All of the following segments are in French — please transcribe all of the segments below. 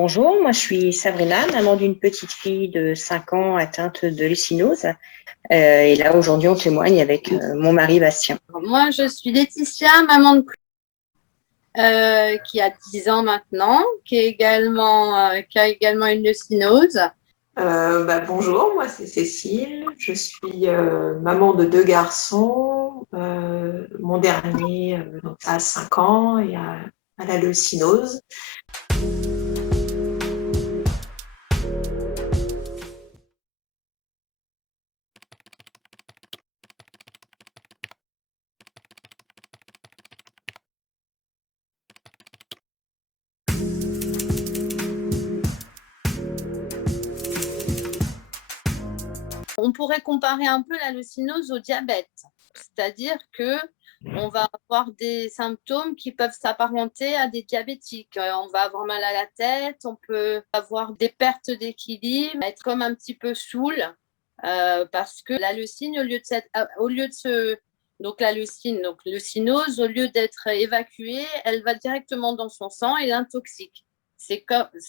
Bonjour, moi je suis Sabrina, maman d'une petite fille de 5 ans atteinte de lécinose. Et là aujourd'hui on témoigne avec mon mari Bastien. Moi, je suis Laetitia, maman de qui a 10 ans maintenant, qui a également une leucinose. Bonjour, moi c'est Cécile, je suis maman de deux garçons. Mon dernier a 5 ans et a la leucinose. On pourrait comparer un peu la leucinose au diabète, c'est-à-dire que on va avoir des symptômes qui peuvent s'apparenter à des diabétiques. On va avoir mal à la tête, on peut avoir des pertes d'équilibre, être comme un petit peu saoul, parce que la leucine, donc la leucine, donc leucinose, au lieu d'être évacuée, elle va directement dans son sang et l'intoxique. C'est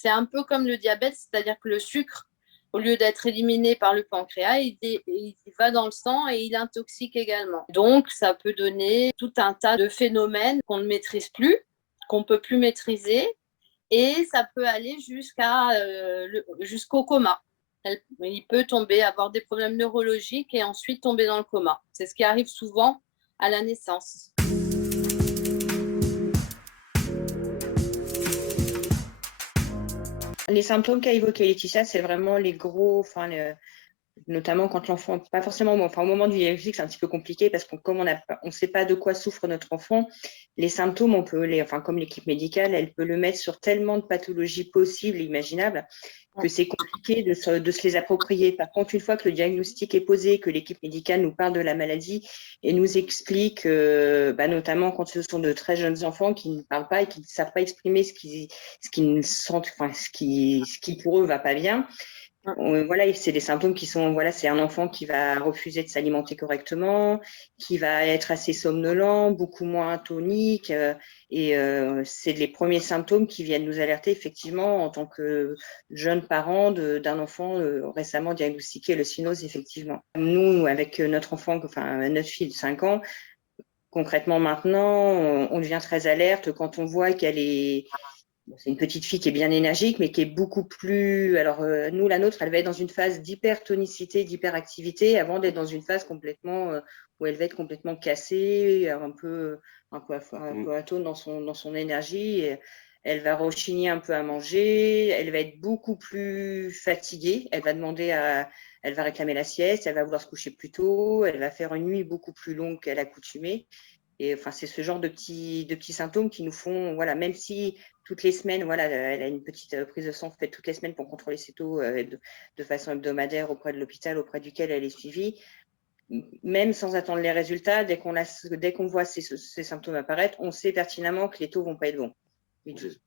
un peu comme le diabète, c'est-à-dire que le sucre, au lieu d'être éliminé par le pancréas, il va dans le sang et il intoxique également. Donc, ça peut donner tout un tas de phénomènes qu'on ne maîtrise plus, qu'on ne peut plus maîtriser, et ça peut aller jusqu'au coma. Il peut avoir des problèmes neurologiques et ensuite tomber dans le coma. C'est ce qui arrive souvent à la naissance. Les symptômes qu'a évoqué Laetitia, c'est vraiment les gros, notamment quand l'enfant, pas forcément, au moment du diagnostic, c'est un petit peu compliqué parce qu'on comme on ne sait pas de quoi souffre notre enfant, les symptômes, comme l'équipe médicale, elle peut le mettre sur tellement de pathologies possibles et imaginables que c'est compliqué de se les approprier. Par contre, une fois que le diagnostic est posé, que l'équipe médicale nous parle de la maladie et nous explique, notamment quand ce sont de très jeunes enfants qui ne parlent pas et qui ne savent pas exprimer ce qu'ils sentent, ce qui pour eux va pas bien. Voilà, c'est des symptômes qui sont, voilà, c'est un enfant qui va refuser de s'alimenter correctement, qui va être assez somnolent, beaucoup moins tonique, c'est les premiers symptômes qui viennent nous alerter effectivement en tant que jeunes parents d'un enfant récemment diagnostiqué leucinose, effectivement. Nous, avec notre enfant, notre fille de 5 ans, concrètement maintenant, on devient très alerte quand on voit qu'elle est... C'est une petite fille qui est bien énergique, mais qui est beaucoup plus... Alors, nous, la nôtre, elle va être dans une phase d'hypertonicité, d'hyperactivité, avant d'être dans une phase complètement où elle va être complètement cassée, un peu atone dans son énergie. Et elle va rechigner un peu à manger, elle va être beaucoup plus fatiguée, elle va réclamer la sieste, elle va vouloir se coucher plus tôt, elle va faire une nuit beaucoup plus longue qu'à l'accoutumée. Et c'est ce genre de petits symptômes qui nous font, voilà, même si toutes les semaines, voilà, elle a une petite prise de sang faite toutes les semaines pour contrôler ses taux de façon hebdomadaire auprès de l'hôpital auprès duquel elle est suivie. Même sans attendre les résultats, dès qu'on voit ces symptômes apparaître, on sait pertinemment que les taux vont pas être bons.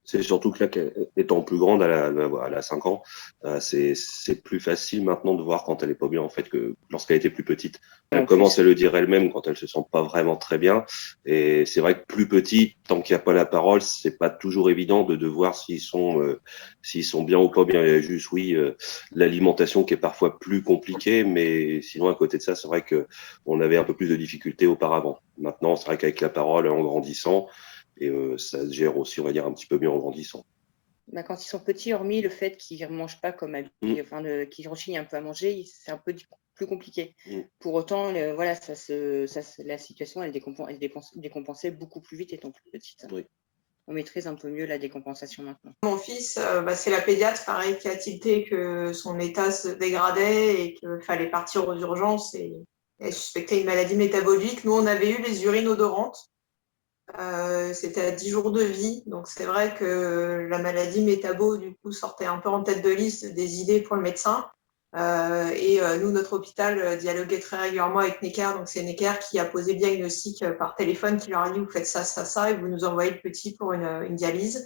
C'est surtout que là, étant plus grande, elle a 5 ans, c'est plus facile maintenant de voir quand elle est pas bien, en fait, que lorsqu'elle était plus petite. Elle commence à le dire elle-même quand elle se sent pas vraiment très bien. Et c'est vrai que plus petit, tant qu'il n'y a pas la parole, c'est pas toujours évident de voir s'ils sont bien ou pas bien. Il y a juste, oui, l'alimentation qui est parfois plus compliquée, mais sinon, à côté de ça, c'est vrai que on avait un peu plus de difficultés auparavant. Maintenant, c'est vrai qu'avec la parole, en grandissant, et ça se gère aussi, on va dire, un petit peu mieux en grandissant. Quand ils sont petits, hormis le fait qu'ils ne mangent pas comme qu'ils rechignent un peu à manger, c'est un peu plus compliqué. Pour autant, voilà, la situation, elle décompensait beaucoup plus vite étant plus petite. Oui. On maîtrise un peu mieux la décompensation maintenant. Mon fils, c'est la pédiatre, pareil, qui a tilté que son état se dégradait et qu'il fallait partir aux urgences et elle suspectait une maladie métabolique. Nous, on avait eu les urines odorantes. C'était à 10 jours de vie, donc c'est vrai que la maladie métabo du coup sortait un peu en tête de liste des idées pour le médecin. Nous, notre hôpital dialoguait très régulièrement avec Necker, donc c'est Necker qui a posé le diagnostic par téléphone, qui leur a dit vous faites ça, ça, ça, et vous nous envoyez le petit pour une dialyse.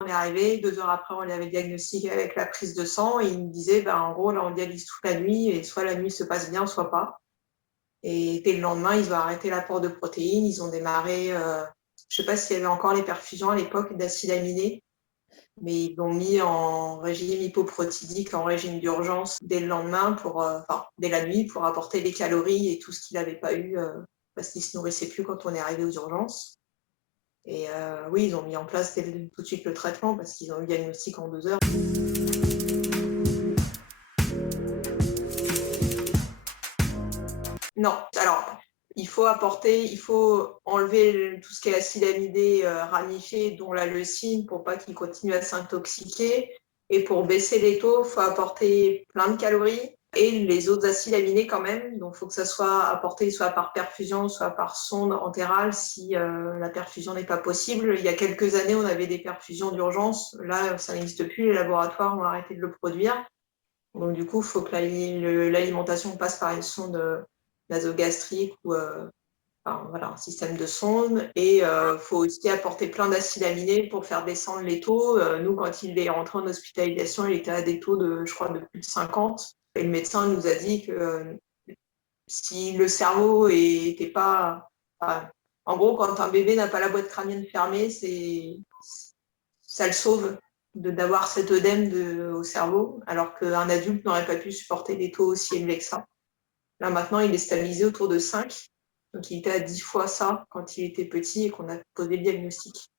On est arrivé, 2 heures après, on l'avait diagnostiqué avec la prise de sang et il me disait, en gros, là, on dialyse toute la nuit et soit la nuit se passe bien, soit pas. Et dès le lendemain, ils ont arrêté l'apport de protéines. Ils ont démarré, je ne sais pas s'il y avait encore les perfusions à l'époque d'acides aminés, mais ils l'ont mis en régime hypoprotidique, en régime d'urgence dès le lendemain, dès la nuit, pour apporter les calories et tout ce qu'il n'avait pas eu, parce qu'il ne se nourrissait plus quand on est arrivé aux urgences. Et oui, ils ont mis en place tout de suite le traitement parce qu'ils ont eu le diagnostic en 2 heures. Non, alors il faut enlever tout ce qui est acide amidé ramifié, dont la leucine, pour pas qu'il continue à s'intoxiquer. Et pour baisser les taux, il faut apporter plein de calories et les autres acides aminés quand même. Donc il faut que ça soit apporté soit par perfusion, soit par sonde entérale si la perfusion n'est pas possible. Il y a quelques années, on avait des perfusions d'urgence. Là, ça n'existe plus. Les laboratoires ont arrêté de le produire. Donc du coup, il faut que l'alimentation passe par une sonde nasogastrique ou un système de sonde. Et faut aussi apporter plein d'acides aminés pour faire descendre les taux. Nous, quand il est rentré en hospitalisation, il était à des taux de, je crois, de plus de 50. Et le médecin nous a dit que si le cerveau n'était pas... en gros, quand un bébé n'a pas la boîte crânienne fermée, ça le sauve d'avoir cet œdème au cerveau, alors qu'un adulte n'aurait pas pu supporter des taux aussi élevés que ça. Là, maintenant, il est stabilisé autour de 5. Donc, il était à 10 fois ça quand il était petit et qu'on a posé le diagnostic.